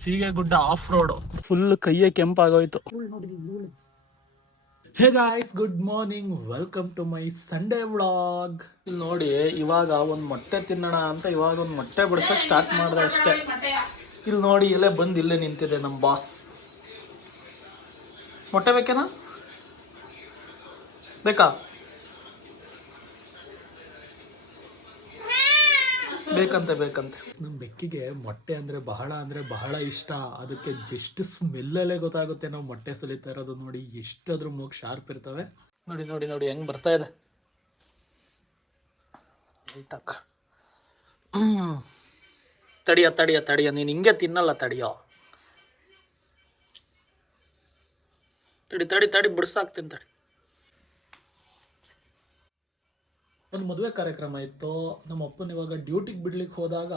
ಸೀಗೆ ಗುಡ್ಡ off road full ಕೈಯೇ ಕೆಂಪಾಗೋಯ್ತು. Hey guys, good morning, welcome to my Sunday vlog. ಇಲ್ಲಿ ನೋಡಿ, ಇವಾಗ ಒಂದು ಮೊಟ್ಟೆ ತಿನ್ನೋಣ ಅಂತ ಇವಾಗ ಒಂದು ಮೊಟ್ಟೆ ಬಿಡಿಸೋಕೆ ಸ್ಟಾರ್ಟ್ ಮಾಡಿದೆ ಅಷ್ಟೇ. ಇಲ್ಲಿ ನೋಡಿ, ಇಲ್ಲೇ ಬಂದು ಇಲ್ಲೇ ನಿಂತಿದೆ ನಮ್ಮ ಬಾಸ್. ಮೊಟ್ಟೆ ಬೇಕೇನಾ? ಬೇಕಾ? ಬೇಕಂತೆ. ನಮ್ಮ ಬೆಕ್ಕಿಗೆ ಮೊಟ್ಟೆ ಅಂದರೆ ಬಹಳ ಇಷ್ಟ. ಅದಕ್ಕೆ ಜಸ್ಟ್ ಸ್ಮೆಲ್ಲಲ್ಲೇ ಗೊತ್ತಾಗುತ್ತೆ ನಾವು ಮೊಟ್ಟೆ ಸುಲಿತಾ ಇರೋದು. ನೋಡಿ ಎಷ್ಟಾದ್ರೂ ಮೂಗು ಶಾರ್ಪ್ ಇರ್ತವೆ. ನೋಡಿ ಹೆಂಗ್ ಬರ್ತಾ ಇದೆ. ತಡಿಯ ನೀನು ಹಿಂಗೆ ತಿನ್ನಲ್ಲ. ತಡಿಯೋ, ತಡಿ ಬಿಡ್ಸಾಕ್ತೀನಿ ತಡಿ. ಒಂದು ಮದುವೆ ಕಾರ್ಯಕ್ರಮ ಇತ್ತು. ನಮ್ಮ ಅಪ್ಪನ ಇವಾಗ ಡ್ಯೂಟಿಗೆ ಬಿಡ್ಲಿಕ್ಕೆ ಹೋದಾಗ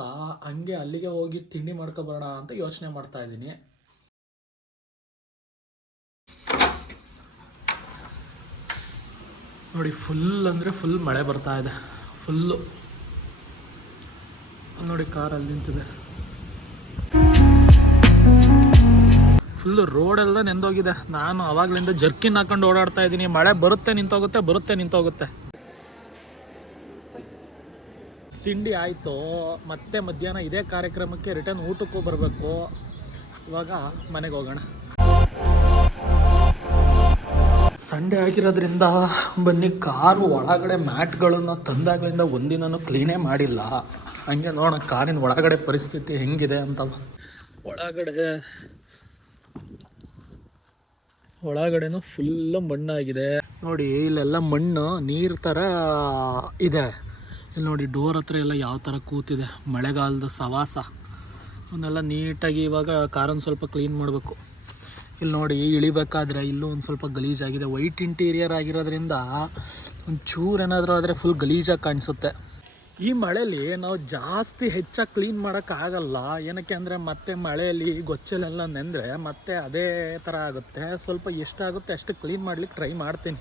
ಹಂಗೆ ಅಲ್ಲಿಗೆ ಹೋಗಿ ತಿಂಡಿ ಮಾಡ್ಕೊಬರೋಣ ಅಂತ ಯೋಚನೆ ಮಾಡ್ತಾ ಇದ್ದೀನಿ. ನೋಡಿ, ಫುಲ್ ಅಂದರೆ ಫುಲ್ ಮಳೆ ಬರ್ತಾ ಇದೆ. ಫುಲ್ಲು ನೋಡಿ, ಕಾರಲ್ಲಿ ನಿಂತಿದೆ. ಫುಲ್ ರೋಡೆಲ್ಲ ನೆಂದೋಗಿದೆ. ನಾನು ಅವಾಗ್ಲಿಂದ ಜರ್ಕಿನ್ ಹಾಕೊಂಡು ಓಡಾಡ್ತಾ ಇದ್ದೀನಿ. ಮಳೆ ಬರುತ್ತೆ ನಿಂತೋಗುತ್ತೆ. ತಿಂಡಿ ಆಯಿತು. ಮತ್ತೆ ಮಧ್ಯಾಹ್ನ ಇದೇ ಕಾರ್ಯಕ್ರಮಕ್ಕೆ ರಿಟರ್ನ್ ಊಟಕ್ಕೂ ಬರಬೇಕು. ಇವಾಗ ಮನೆಗೆ ಹೋಗೋಣ. ಸಂಡೇ ಆಗಿರೋದ್ರಿಂದ ಬನ್ನಿ, ಕಾರು ಒಳಗಡೆ ಮ್ಯಾಟ್ಗಳನ್ನು ತಂದಾಗಲಿಂದ ಒಂದಿನೂ ಕ್ಲೀನೇ ಮಾಡಿಲ್ಲ. ಹಂಗೆ ನೋಡೋಣ ಕಾರಿನ ಒಳಗಡೆ ಪರಿಸ್ಥಿತಿ ಹೆಂಗಿದೆ ಅಂತ. ಒಳಗಡೆನೂ ಫುಲ್ಲು ಮಣ್ಣಾಗಿದೆ. ನೋಡಿ, ಇಲ್ಲೆಲ್ಲ ಮಣ್ಣು ನೀರು ಥರ ಇದೆ. ಇಲ್ಲಿ ನೋಡಿ, ಡೋರ್ ಹತ್ರ ಎಲ್ಲ ಯಾವ ಥರ ಕೂತಿದೆ. ಮಳೆಗಾಲದ ಸವಾಸ. ಅವನ್ನೆಲ್ಲ ನೀಟಾಗಿ ಇವಾಗ ಕಾರನ್ನು ಸ್ವಲ್ಪ ಕ್ಲೀನ್ ಮಾಡಬೇಕು. ಇಲ್ಲಿ ನೋಡಿ, ಇಳಿಬೇಕಾದ್ರೆ ಇಲ್ಲೂ ಒಂದು ಸ್ವಲ್ಪ ಗಲೀಜಾಗಿದೆ. ವೈಟ್ ಇಂಟೀರಿಯರ್ ಆಗಿರೋದ್ರಿಂದ ಒಂಚೂರು ಏನಾದರೂ ಆದರೆ ಫುಲ್ ಗಲೀಜಾಗಿ ಕಾಣಿಸುತ್ತೆ. ಈ ಮಳೆಯಲ್ಲಿ ನಾವು ಜಾಸ್ತಿ ಹೆಚ್ಚಾಗಿ ಕ್ಲೀನ್ ಮಾಡೋಕ್ಕಾಗಲ್ಲ. ಏನಕ್ಕೆ ಅಂದರೆ ಮತ್ತೆ ಮಳೆಯಲ್ಲಿ ಗೊಚ್ಚಲೆಲ್ಲ ನೆಂದರೆ ಮತ್ತೆ ಅದೇ ಥರ ಆಗುತ್ತೆ. ಸ್ವಲ್ಪ ಎಷ್ಟಾಗುತ್ತೆ ಅಷ್ಟು ಕ್ಲೀನ್ ಮಾಡ್ಲಿಕ್ಕೆ ಟ್ರೈ ಮಾಡ್ತೀನಿ.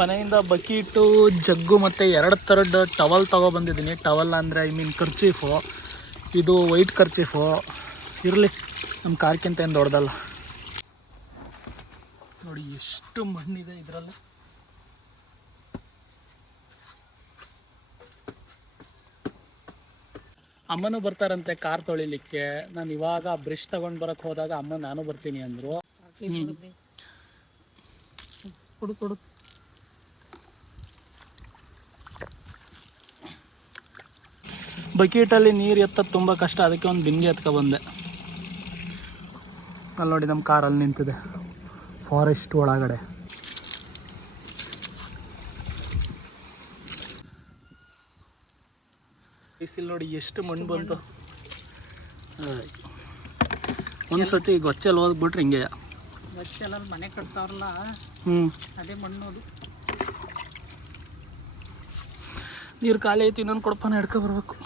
ಮನೆಯಿಂದ ಬಕೀಟು, ಜಗ್ಗು ಮತ್ತು 2 ಥರದ ಟವಲ್ ತೊಗೊಬಂದಿದ್ದೀನಿ. ಟವಲ್ ಅಂದರೆ ಕರ್ಚೀಫು. ಇದು ವೈಟ್ ಕರ್ಚೀಫು. ಇರಲಿ, ನಮ್ಮ ಕಾರ್ಕಿಂತ ಏನು ದೊಡ್ಡದಲ್ಲ. ನೋಡಿ ಎಷ್ಟು ಮಣ್ಣಿದೆ ಇದರಲ್ಲಿ. ಅಮ್ಮನೂ ಬರ್ತಾರಂತೆ ಕಾರ್ ತೊಳಿಲಿಕ್ಕೆ. ನಾನು ಇವಾಗ ಬ್ರಷ್ ತಗೊಂಡು ಬರೋಕ್ಕೆ ಹೋದಾಗ ಅಮ್ಮ ನಾನು ಬರ್ತೀನಿ ಅಂದರು. ಕೊಡು. ಬಕೀಟಲ್ಲಿ ನೀರು ಎತ್ತೋದು ತುಂಬ ಕಷ್ಟ. ಅದಕ್ಕೆ ಒಂದು ಬಿಂದಿಗೆ ಎತ್ಕೊಬಂದೆ. ಅಲ್ಲಿ ನೋಡಿ, ನಮ್ಮ ಕಾರಲ್ಲಿ ನಿಂತಿದೆ ಫಾರೆಸ್ಟ್ ಒಳಗಡೆ. ಬಿಸಿಲು ನೋಡಿ ಎಷ್ಟು ಮಣ್ಣು ಬಂತು. ಒಂದು ಸತಿ ಗೊಚ್ಚಲ್ಲಿ ಹೋಗ್ಬಿಟ್ರೆ ಹಿಂಗೆ ಗೊಚ್ಚಲಲ್ಲಿ ಮನೆ ಕಟ್ತಾರಲ್ಲ, ಅದೇ ಮಣ್ಣು. ನೀರು ಖಾಲಿ ಐತಿ, ಇನ್ನೊಂದು ಕೊಡಪಾನ ಹಿಡ್ಕೊಬರ್ಬೇಕು.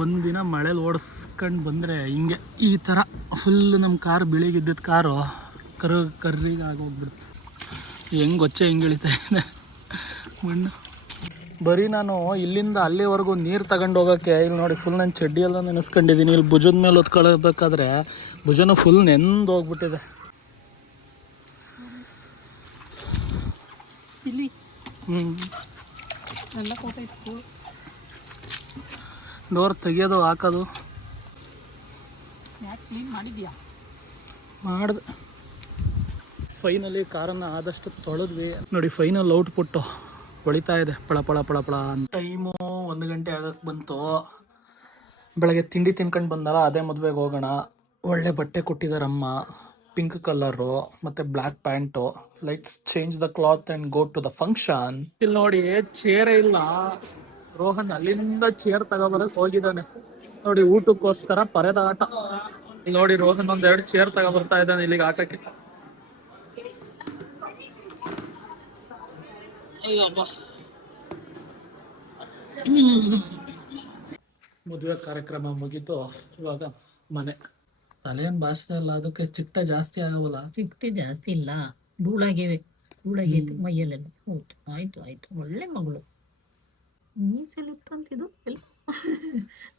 ಒಂದಿನ ಮಳೇಲಿ ಓಡಿಸ್ಕೊಂಡು ಬಂದರೆ ಹಿಂಗೆ ಈ ಥರ ಫುಲ್ ನಮ್ಮ ಕಾರು ಬಿಳಿಗಿದ್ದಿದ್ದು ಕಾರು ಕರ್ರಿಗೆ ಆಗೋಗ್ಬಿಡ್ತು. ಹೆಂಗೆ ಗೊಚ್ಚೆ ಹೆಂಗೆ ಇಳಿತಾ ಇದೆ ಮಣ್ಣು. ಬರೀ ನಾನು ಇಲ್ಲಿಂದ ಅಲ್ಲಿವರೆಗೂ ನೀರು ತಗೊಂಡು ಹೋಗೋಕ್ಕೆ ಇಲ್ಲಿ ನೋಡಿ ಫುಲ್ ನನ್ನ ಚಡ್ಡಿ ಎಲ್ಲ ನೆನೆಸ್ಕೊಂಡಿದ್ದೀನಿ. ಇಲ್ಲಿ ಭುಜದ ಮೇಲೆ ಹೊತ್ಕೊಳ್ಬೇಕಾದ್ರೆ ಭುಜನೂ ಫುಲ್ ನೆಂದು ಹೋಗ್ಬಿಟ್ಟಿದೆ. ಡೋರ್ ತೆಗಿಯೋದು ಹಾಕೋದು ಮಾಡಿದೆ. ಫೈನಲಿ ಕಾರನ್ನು ಆದಷ್ಟು ತೊಳೆದ್ವಿ. ನೋಡಿ, ಫೈನಲ್ ಔಟ್ಪುಟ್ಟು ಹೊಳಿತಾ ಇದೆ ಪಳ ಅಂತ. ಟೈಮು 1 ಗಂಟೆ ಆಗಕ್ಕೆ ಬಂತು. ಬೆಳಗ್ಗೆ ತಿಂಡಿ ತಿನ್ಕೊಂಡು ಬಂದಲ್ಲ, ಅದೇ ಮದುವೆಗೆ ಹೋಗೋಣ. ಒಳ್ಳೆ ಬಟ್ಟೆ ಕೊಟ್ಟಿದ್ದಾರಮ್ಮ, ಪಿಂಕ್ ಕಲರು ಮತ್ತು black pant. Let's change the cloth and go to the function. ಇಲ್ಲಿ ನೋಡಿ, ಚೇರೇ ಇಲ್ಲ. ರೋಹನ್ ಅಲ್ಲಿಂದ ಚೇರ್ ತಗೊಬರಕ್ಕೆ ಹೋಗಿದ್ದಾನೆ. ನೋಡಿ, ಊಟಕ್ಕೋಸ್ಕರ ಪರದಾಟ. ನೋಡಿ, ರೋಹನ್ 1-2 ಚೇರ್ ತಗೊಬರ್ತಾ ಇದ್ದಾನೆ ಇಲ್ಲಿಗೆ ಹಾಕಕ್ಕೆ. ಮದುವೆ ಕಾರ್ಯಕ್ರಮ ಮುಗಿತು. ಇವಾಗ ಮನೆ. ತಲೆಯನ್ನು ಬಾಚ್ತಾ ಇಲ್ಲ, ಅದಕ್ಕೆ ಚಿಟ್ಟ ಜಾಸ್ತಿ ಆಗವಲ್ಲ. ಚಿಟ್ಟೆ ಜಾಸ್ತಿ ಇಲ್ಲ, ಧೂಳಾಗೇವೆ. ಧೂಳಾಗೈತೆ ಮೈಯಲ್ಲೆಲ್ಲ. ಹೌದು, ಆಯ್ತು. ಒಳ್ಳೆ ಮಗಳು. ಮೀಸೆಲಿತ್ತಂತಿದು ಎಲ್ಲ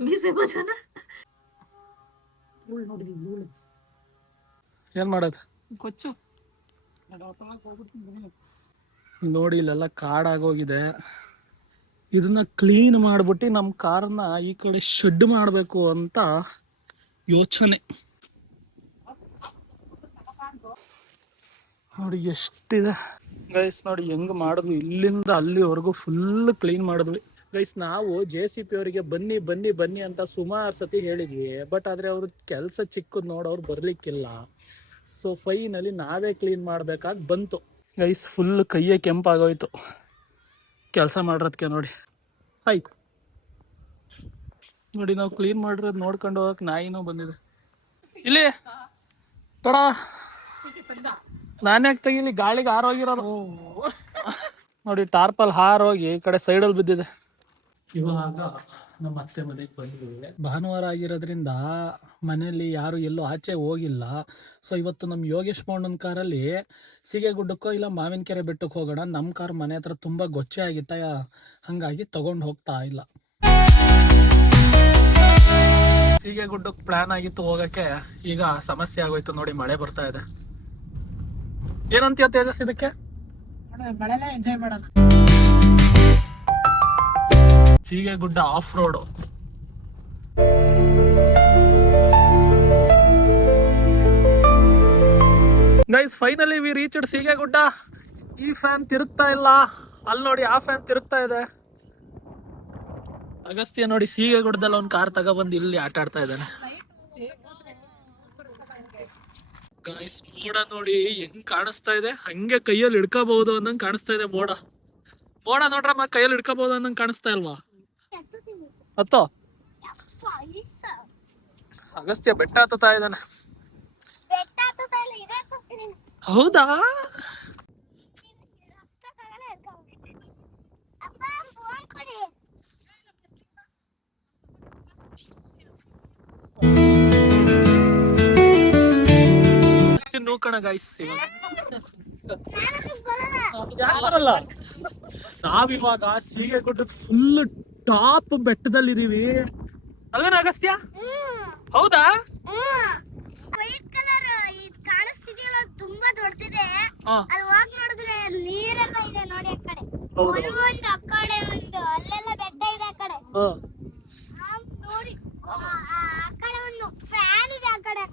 ಮೀಸೆ ಭಜನ. ಧೂಳು ನೋಡಿ ಧೂಳು. ಏನ್ ಮಾಡೋದು? ಕೊಚ್ಚು. ನೋಡಿ ಇಲ್ಲೆಲ್ಲ ಕಾಡಾಗೋಗಿದೆ. ಇದನ್ನ ಕ್ಲೀನ್ ಮಾಡ್ಬಿಟ್ಟು ನಮ್ಮ ಕಾರ್ನ ಈ ಕಡೆ ಶೆಡ್ ಮಾಡಬೇಕು ಅಂತ ಯೋಚನೆ. ನೋಡಿ ಎಷ್ಟಿದೆ ಗೈಸ್, ನೋಡಿ ಹೆಂಗ್ ಮಾಡಿದ್ವಿ. ಇಲ್ಲಿಂದ ಅಲ್ಲಿವರೆಗೂ ಫುಲ್ ಕ್ಲೀನ್ ಮಾಡಿದ್ವಿ ಗೈಸ್. ನಾವು JCP ಅವರಿಗೆ ಬನ್ನಿ ಬನ್ನಿ ಬನ್ನಿ ಅಂತ ಸುಮಾರು ಸತಿ ಹೇಳಿದ್ವಿ, ಬಟ್ ಆದ್ರೆ ಅವ್ರ ಕೆಲಸ ಚಿಕ್ಕದ್ ನೋಡೋರು ಬರ್ಲಿಕ್ಕಿಲ್ಲ. ಸೊ ಫೈನಲಿ ನಾವೇ ಕ್ಲೀನ್ ಮಾಡ್ಬೇಕಾಗಿ ಬಂತು ಗೈಸ್. ಫುಲ್ ಕೈಯೇ ಕೆಂಪಾಗೋಯ್ತು ಕೆಲಸ ಮಾಡಿರೋದಕ್ಕೆ. ನೋಡಿ ಆಯ್ತು ನೋಡಿ, ನಾವು ಕ್ಲೀನ್ ಮಾಡಿರೋದು ನೋಡ್ಕೊಂಡು ಹೋಗಕ್ಕೆ ನಾಯಿನೂ ಬಂದಿದೆ ಇಲ್ಲಿ. ತಡ ನಾನ್ಯಾಕೆ ತೆಗಿಲಿ, ಗಾಳಿಗೆ ಹಾರೋಗಿರೋದು. ನೋಡಿ ಟಾರ್ಪಲ್ ಹಾರೋಗಿ ಈ ಕಡೆ ಸೈಡಲ್ಲಿ ಬಿದ್ದಿದೆ. ಇವಾಗ ನಮ್ಮ ಅತ್ತೆ ಮನೆಗೆ ಬಂದಿದ್ದೀವಿ. ಭಾನುವಾರ ಆಗಿರೋದ್ರಿಂದ ಮನೆಯಲ್ಲಿ ಯಾರು ಎಲ್ಲೂ ಆಚೆ ಹೋಗಿಲ್ಲ. ಸೊ ಇವತ್ತು ನಮ್ಮ ಯೋಗೇಶ್ ಮೌಂಡನ್ ಕಾರಲ್ಲಿ ಸೀಗೆಗುಡ್ಡಕ್ಕೋ ಇಲ್ಲ ಮಾವಿನಕೆರೆ ಬೆಟ್ಟಕ್ಕೆ ಹೋಗೋಣ. ನಮ್ಮ ಕಾರ್ ಮನೆ ಹತ್ರ ತುಂಬ ಗೊಚ್ಚೆ ಆಗಿತ್ತ, ಹಾಗಾಗಿ ತಗೊಂಡು ಹೋಗ್ತಾ ಇಲ್ಲ. ಸೀಗೆಗುಡ್ಡಕ್ಕೆ ಪ್ಲಾನ್ ಆಗಿತ್ತು ಹೋಗಕ್ಕೆ, ಈಗ ಸಮಸ್ಯೆ ಆಗೋಯ್ತು. ನೋಡಿ ಮಳೆ ಬರ್ತಾ ಇದೆ. ಏನಂತೀಯ ತೇಜಸ್ ಇದಕ್ಕೆ? ಮಳೆಲ್ಲ ಎಂಜಾಯ್ ಮಾಡೋಣ. Seegegudda off road. Guys finally we reached Seegegudda. ಈ ಫ್ಯಾನ್ ತಿರುಗ್ತಾ ಇಲ್ಲ, ಅಲ್ಲಿ ನೋಡಿ ಆ ಫ್ಯಾನ್ ತಿರುಗ್ತಾ ಇದೆ. ಅಗಸ್ತ್ಯ ನೋಡಿ ಸೀಗೆಗುಡ್ಡದಲ್ಲಿ ಒಂದು ಕಾರ್ ತಗೊಬಂದು ಇಲ್ಲಿ ಆಟ ಆಡ್ತಾ ಇದ್ದಾನೆ. ಗೈಸ್ ಮೋಡ ನೋಡಿ ಹೆಂಗ್ ಕಾಣಿಸ್ತಾ ಇದೆ, ಹಂಗೆ ಕೈಯಲ್ಲಿ ಹಿಡ್ಕೋಬಹುದು ಅನ್ನಂಗ್ ಕಾಣಿಸ್ತಾ ಇದೆ. ಮೋಡ ಮೋಡ ನೋಡ್ರಮ್ಮ, ಕೈಯಲ್ಲಿ ಹಿಡ್ಕೋಬಹುದು ಅನ್ನಂಗ್ ಕಾಣಿಸ್ತಾ ಇಲ್ವಾ? ಹತ್ತೋ ಅಗಸ್ತ್ಯ ಬೆಟ್ಟ ಹತ್ತುತ್ತಾ ಇದ್ದಾನೆ. ಹೌದಾ? ನೋಕಣ ಗೈಸ್, ನಾವಿವಾಗ ಸೀಗೆಗುಡ್ಡದ ಫುಲ್ ಟಾಪ್ ಬೆಟ್ಟದಲ್ಲಿದೀವಿ ಅಲ್ವೇನ ಅಗಸ್ತ್ಯ? ಹೌದಾ? ವೈಟ್ ಕಲರ್ ಕಾಣಿಸ್ತಿದೆಯಲ್ಲ, ತುಂಬಾ ದೊಡ್ಡದಿದೆ. ಅಲ್ಲಿ ಹೋಗಿ ನೋಡಿದ್ರೆ ನೀರೆಲ್ಲ ಇದೆ ನೋಡಿ. ಆ ಕಡೆ ಒಂದು ಆ ಕಡೆ ಒಂದು ಅಲ್ಲೆಲ್ಲ ಬೆಟ್ಟ ಇದೆ. ಆ ಕಡೆ ನೋಡಿ, ಆ ಕಡೆ ಒಂದು ಫ್ಯಾನ್ ಇದೆ. ಆ ಕಡೆ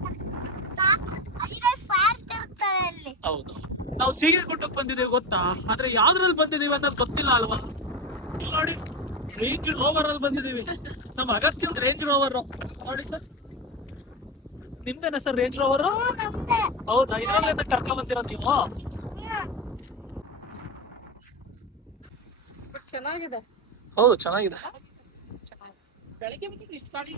ಫ್ಯಾನ್ ತಿರುಗ್ತದೆ ಅಲ್ಲಿ. ಹೌದು, ನಾವು ಸೀಗೆಗುಡ್ಡಕ್ಕೆ ಬಂದಿದ್ದೀವಿ ಗೊತ್ತಾ, ಆದ್ರೆ ಯಾವ್ದ್ರಲ್ಲಿ ಬಂದಿದೀವಿ ಅನ್ನೋದು ಗೊತ್ತಿಲ್ಲ ಅಲ್ವಾ? ನೋಡಿ ರೇಂಜ್ ರೋವರ್ ಅಲ್ಲಿ ಬಂದಿದೀವಿ. ನಮ್ಮ ಅಗಸ್ತ್ಯ ರೇಂಜ್ ರೋವರ್ ನೋಡಿ ಸರ್. ನಿಮ್ದೇನ ಸರ್ ರೇಂಜ್ ರೋವರ್? ಹೌದಾ? ಇದ್ರಲ್ಲೇನ ಕರ್ಕೊಂಡ್ ಬಂದಿರೋದು ನೀವು? ಚೆನ್ನಾಗಿದೆ. ಹೌದು ಚೆನ್ನಾಗಿದೆ. ಬೆಳಗ್ಗೆ ಇಷ್ಟು ಗಾಡಿ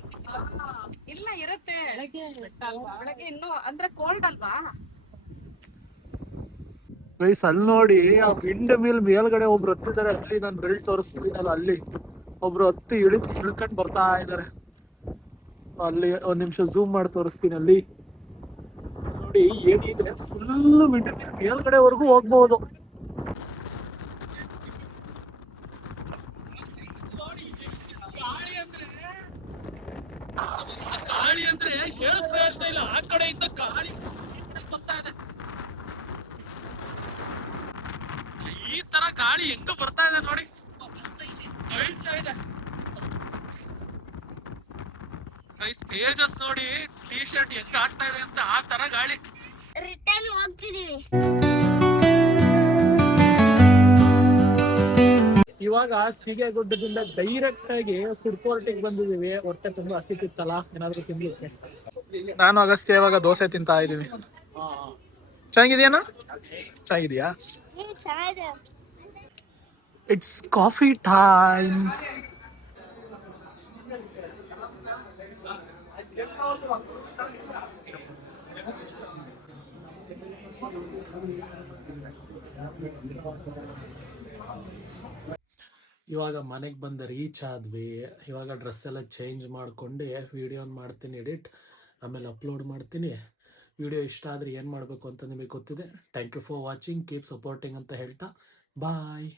ಇಲ್ಲ ಇರುತ್ತೆ. ಬೆಳಗ್ಗೆ ಇನ್ನೂ ಅಂದ್ರೆ ಕೋಲ್ಡ್ ಅಲ್ವಾ? ಗೈಸ್ ಅಲ್ಲಿ ನೋಡಿ, ಆ ವಿಂಡ್ ಮಿಲ್ ಮೇಲ್ಗಡೆ ಒಬ್ರು ಹತ್ತಿದ್ದಾರೆ. ಅಲ್ಲಿ ನಾನು ಬೆಲ್ಟ್ ತೋರಿಸ್ತಿದ್ದೀನಲ್ಲ, ಅಲ್ಲಿ ಒಬ್ರು ಹತ್ತಿ ಇಳ್ಕೊಂಡು ಬರ್ತಾ ಇದ್ದಾರೆ. ಅಲ್ಲಿ ಒಂದ್ ನಿಮಿಷ ಝೂಮ್ ಮಾಡಿ ತೋರಿಸ್ತೀನಿ. ಅಲ್ಲಿ ನೋಡಿ ಏನಿದೆ, ಫುಲ್ ವಿಂಡ್ ಮಿಲ್ ಮೇಲ್ಗಡೆವರೆಗೂ ಹೋಗ್ಬಹುದು. ಗಾಳಿ ಅಂದ್ರೆ ಹೇಳಕ್ ಪ್ರಯೋಜನ ಇಲ್ಲ. ಆ ಕಡೆಯಿಂದ ಗಾಳಿ ಬರ್ತಾ ಇದೆ. ಈ ತರ ಗಾಳಿ ಹೆಂಗ ಬರ್ತಾ ಇದೆ ನೋಡಿ, ಹೇಳ್ತಾ ಇದೆ. ತೇಜಸ್ ನೋಡಿ ಟಿ ಶರ್ಟ್ ಹೆಂಗ ಆಗ್ತಾ ಇದೆ ಅಂತ, ಆ ತರ ಗಾಳಿ. ರಿಟರ್ನ್ ಹೋಗ್ತಿದೀವಿ. ಇವಾಗ ಸೀಗೆಗುಡ್ಡದಿಂದ ಡೈರೆಕ್ಟ್ ಆಗಿ ಫುಡ್ ಕೋರ್ಟಿಗೆ ಬಂದಿದೀವಿ. ಹೊಟ್ಟೆ ತುಂಬಾ ಹಸಿತಿತ್ತಲ್ಲ, ಏನಾದ್ರು ತಿನ್ಲಿಕ್ಕೆ. ನಾನು ಅಗಸ್ತ್ಯ ಇವಾಗ ದೋಸೆ ತಿಂತಾ ಇದೀವಿ. ಚೆನ್ನಾಗಿದೆಯಾ? ಚೆನ್ನಾಗಿದೆಯಾ? ಚೆನ್ನಾಗಿದೆ. It's coffee time. ಇವಾಗ ಮನೆಗೆ ಬಂದ ರೀಚ್ ಆದ್ವಿ. ಇವಾಗ ಡ್ರೆಸ್ ಎಲ್ಲ ಚೇಂಜ್ ಮಾಡ್ಕೊಂಡು ವಿಡಿಯೋ ಮಾಡ್ತೀನಿ, ಎಡಿಟ್, ಆಮೇಲೆ ಅಪ್ಲೋಡ್ ಮಾಡ್ತೀನಿ. ವಿಡಿಯೋ ಇಷ್ಟ ಆದರೆ ಏನು ಮಾಡಬೇಕು ಅಂತ ನಿಮಗೆ ಗೊತ್ತಿದೆ. Thank you for watching, keep supporting ಅಂತ ಹೇಳ್ತಾ ಬಾಯ್.